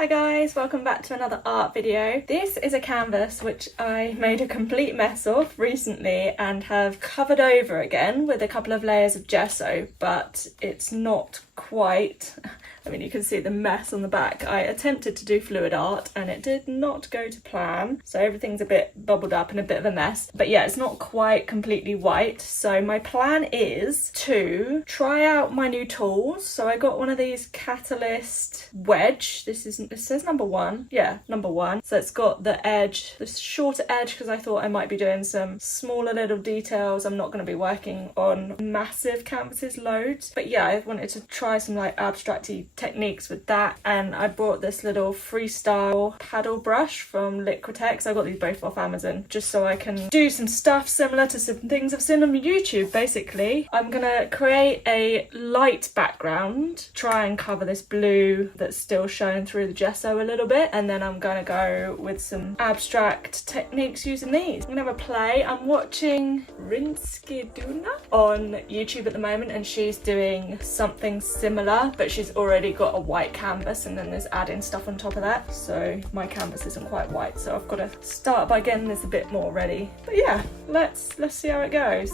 Hi guys, welcome back to another art video. This is a canvas which I made a complete mess of recently and have covered over again with a couple of layers of gesso, but it's not quite, I mean you can see the mess on the back. I attempted to do fluid art and it did not go to plan, so everything's a bit bubbled up and a bit of a mess. But yeah, it's not quite completely white, so my plan is to try out my new tools. So I got one of these Catalyst Welch. It says number one. Yeah, number one. So it's got the edge, the shorter edge, because I thought I might be doing some smaller little details. I'm not going to be working on massive canvases loads. But yeah, I wanted to try some like abstracty techniques with that. And I bought this little freestyle paddle brush from Liquitex. I got these both off Amazon just so I can do some stuff similar to some things I've seen on YouTube, basically. I'm going to create a light background, try and cover this blue that's still showing through the gesso a little bit, and then I'm gonna go with some abstract techniques using these. I'm gonna have a play. I'm watching Rinskiduna on YouTube at the moment, and she's doing something similar, but she's already got a white canvas and then there's adding stuff on top of that. So my canvas isn't quite white, so I've got to start by getting this a bit more ready. But yeah, let's see how it goes.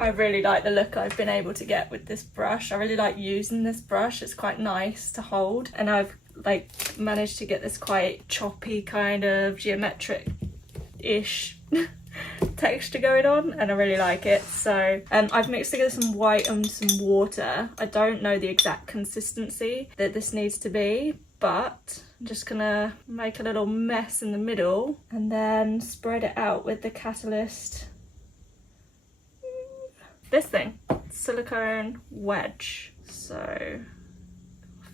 I really like the look I've been able to get with this brush. I really like using this brush. It's quite nice to hold, and I've like managed to get this quite choppy kind of geometric-ish texture going on, and I really like it. So I've mixed together some white and some water. I don't know the exact consistency that this needs to be, but I'm just gonna make a little mess in the middle and then spread it out with the Catalyst. This thing, silicone wedge. So I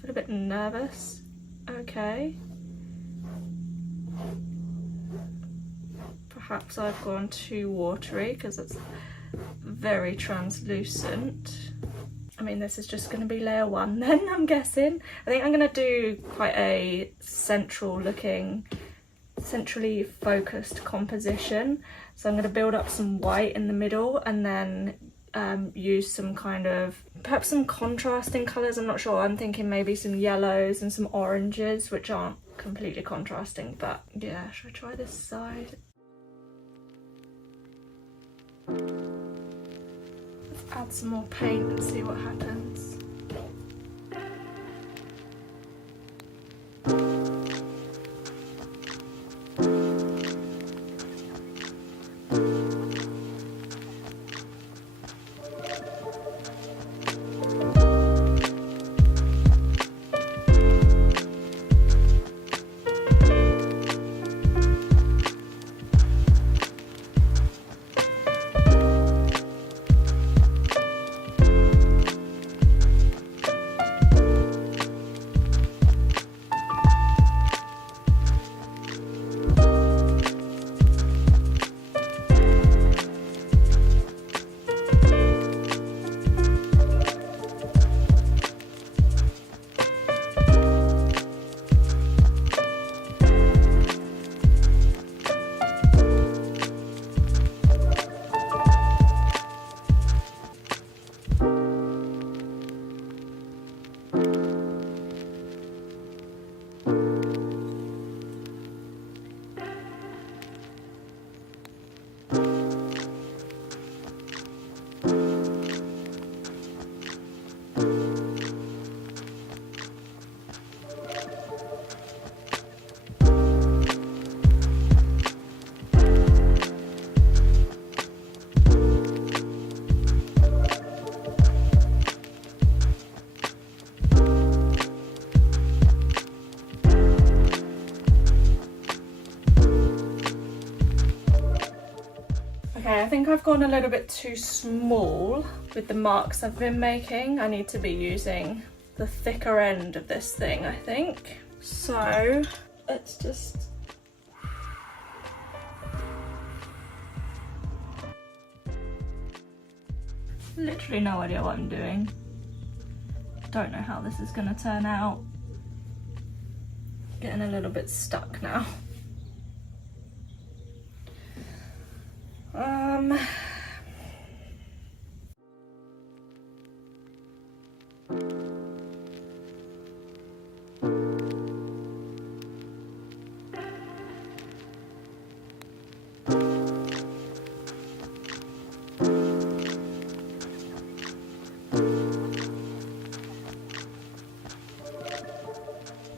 feel a bit nervous. Okay. Perhaps I've gone too watery because it's very translucent. I mean, this is just going to be layer one then, I'm guessing. I think I'm going to do quite a centrally focused composition. So I'm going to build up some white in the middle and then use some kind of, perhaps some contrasting colours, I'm not sure. I'm thinking maybe some yellows and some oranges, which aren't completely contrasting, but yeah, should I try this side? Let's add some more paint and see what happens. Okay, I think I've gone a little bit too small with the marks I've been making. I need to be using the thicker end of this thing, I think. So let's just... Literally no idea what I'm doing. Don't know how this is gonna turn out. Getting a little bit stuck now.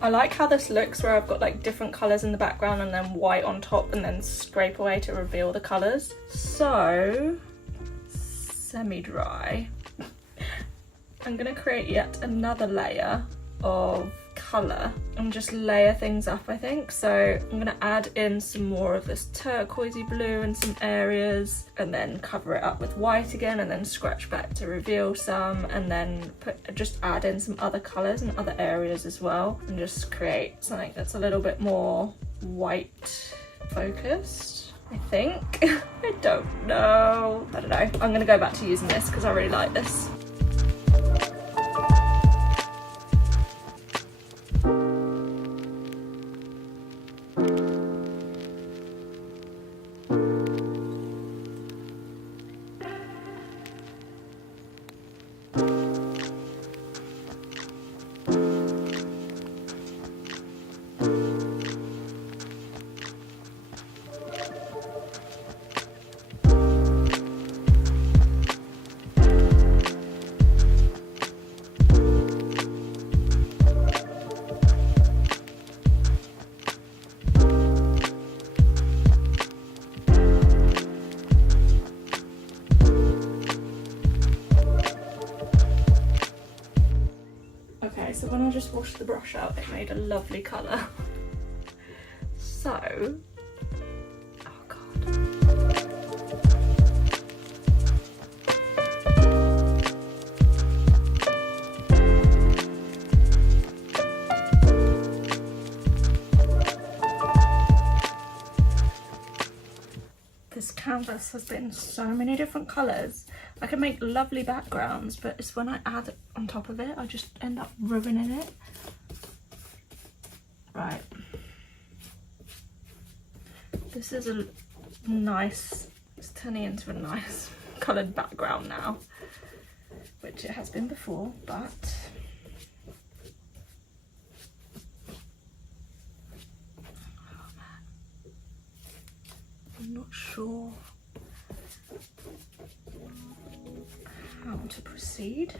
I like how this looks, where I've got like different colours in the background and then white on top and then scrape away to reveal the colours. So, semi-dry. I'm gonna create yet another layer of colour and just layer things up, I think. So I'm gonna add in some more of this turquoisey blue in some areas and then cover it up with white again and then scratch back to reveal some, and then just add in some other colours in other areas as well, and just create something that's a little bit more white focused, I think. I don't know. I'm gonna go back to using this because I really like this. So when I just washed the brush out, it made a lovely colour. So, oh god. This canvas has been so many different colours. I can make lovely backgrounds, but it's when I add it on top of it, I just end up ruining it. Right. This is a nice, it's turning into a nice coloured background now, which it has been before, but oh man, I'm not sure how to proceed.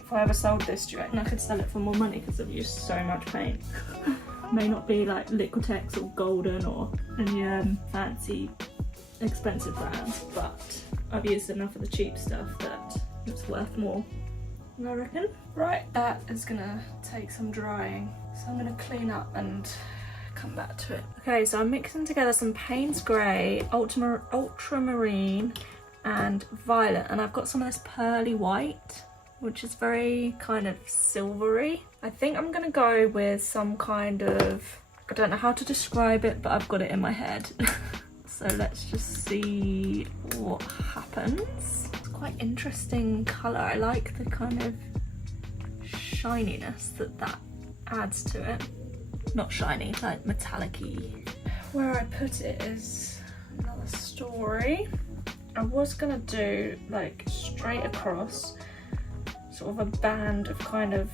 If I ever sold this, do you reckon I could sell it for more money because I've used so much paint? May not be like Liquitex or Golden or any fancy expensive brands, but I've used enough of the cheap stuff that it's worth more, I reckon. Right, that is gonna take some drying, so I'm gonna clean up and come back to it. Okay, so I'm mixing together some Payne's Grey, Ultramarine and Violet, and I've got some of this pearly white, which is very kind of silvery. I think I'm gonna go with some kind of, I don't know how to describe it, but I've got it in my head. So let's just see what happens. It's quite interesting colour. I like the kind of shininess that adds to it. Not shiny, like metallic-y. Where I put it is another story. I was gonna do like straight across, sort of a band of kind of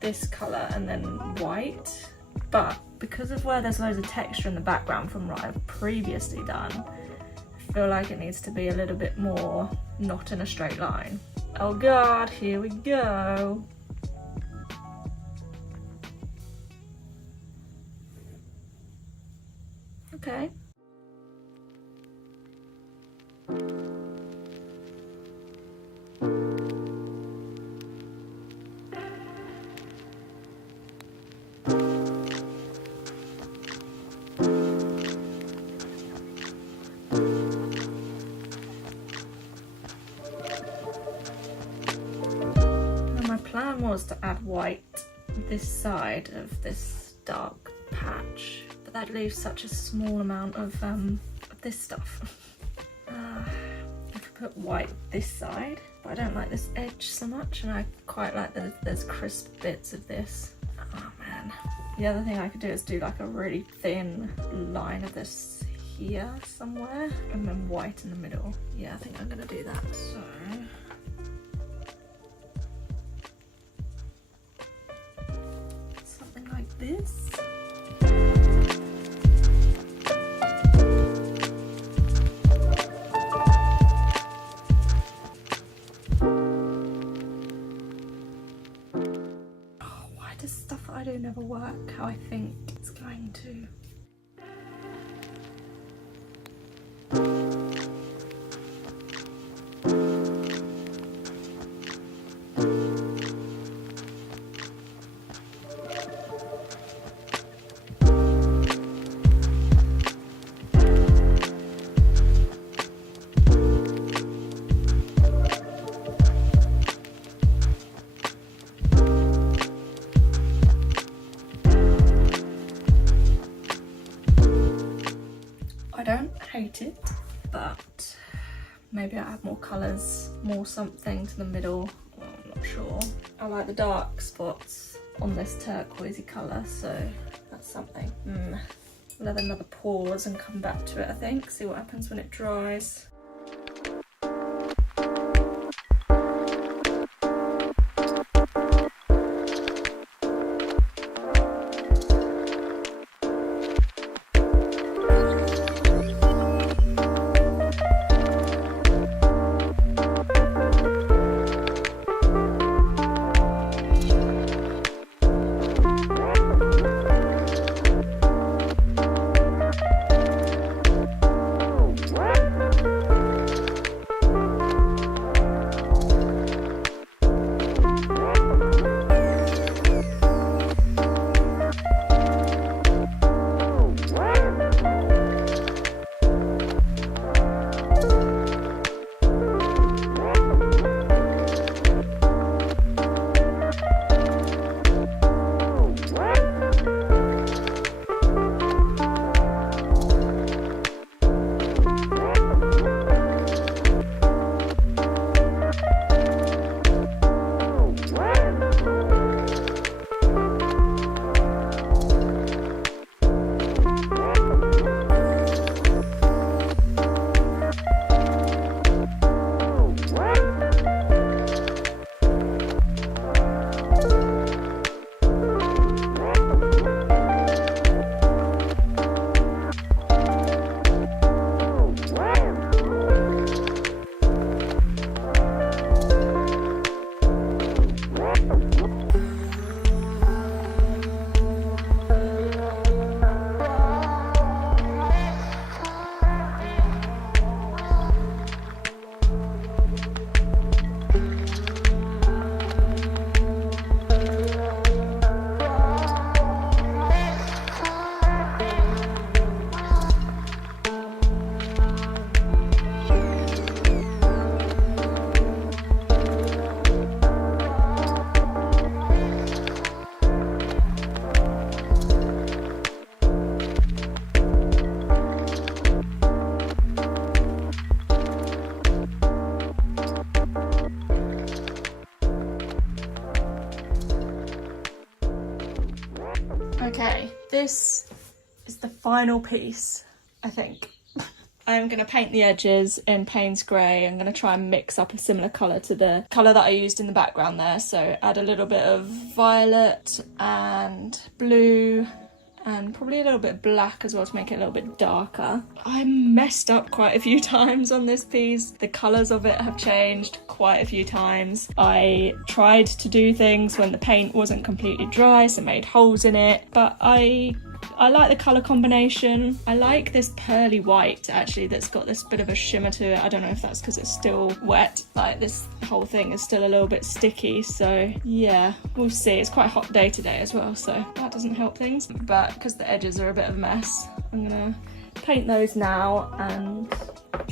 this colour and then white, but because of where there's loads of texture in the background from what I've previously done, I feel like it needs to be a little bit more not in a straight line. Oh god, here we go. Okay. My plan was to add white this side of this dark patch, but that leaves such a small amount of this stuff. I could put white this side, but I don't like this edge so much, and I quite like that there's crisp bits of this. Oh man. The other thing I could do is do like a really thin line of this here somewhere, and then white in the middle. Yeah, I think I'm gonna do that. So something like this. Stuff that I do never work how I think it's going to. I don't hate it, but maybe I add more colours, more something to the middle. Well, I'm not sure. I like the dark spots on this turquoisey colour, so that's something. I'll have another pause and come back to it, I think, see what happens when it dries. Okay, this is the final piece, I think. I'm going to paint the edges in Payne's Grey. I'm going to try and mix up a similar colour to the colour that I used in the background there. So add a little bit of violet and blue and probably a little bit of black as well to make it a little bit darker. I messed up quite a few times on this piece. The colours of it have changed quite a few times. I tried to do things when the paint wasn't completely dry, so made holes in it, but I I like the colour combination. I like this pearly white actually that's got this bit of a shimmer to it. I don't know if that's because it's still wet, like this whole thing is still a little bit sticky, so yeah, we'll see. It's quite a hot day today as well, so that doesn't help things. But because the edges are a bit of a mess, I'm gonna paint those now and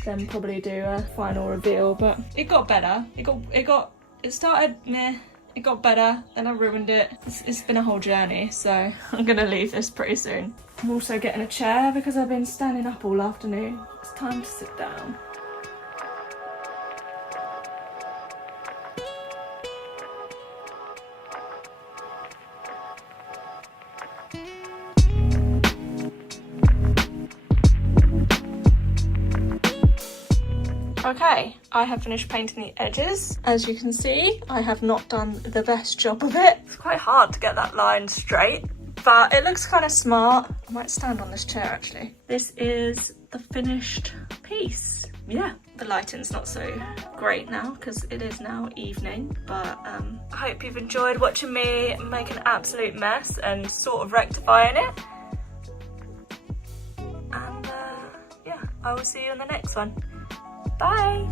then probably do a final reveal. But it got better. It started meh. It got better, then I ruined it. It's been a whole journey, so I'm gonna leave this pretty soon. I'm also getting a chair because I've been standing up all afternoon. It's time to sit down. Okay, I have finished painting the edges. As you can see, I have not done the best job of it. It's quite hard to get that line straight, but it looks kind of smart. I might stand on this chair actually. This is the finished piece. Yeah, the lighting's not so great now because it is now evening, but I hope you've enjoyed watching me make an absolute mess and sort of rectifying it. And yeah, I will see you in the next one. Bye!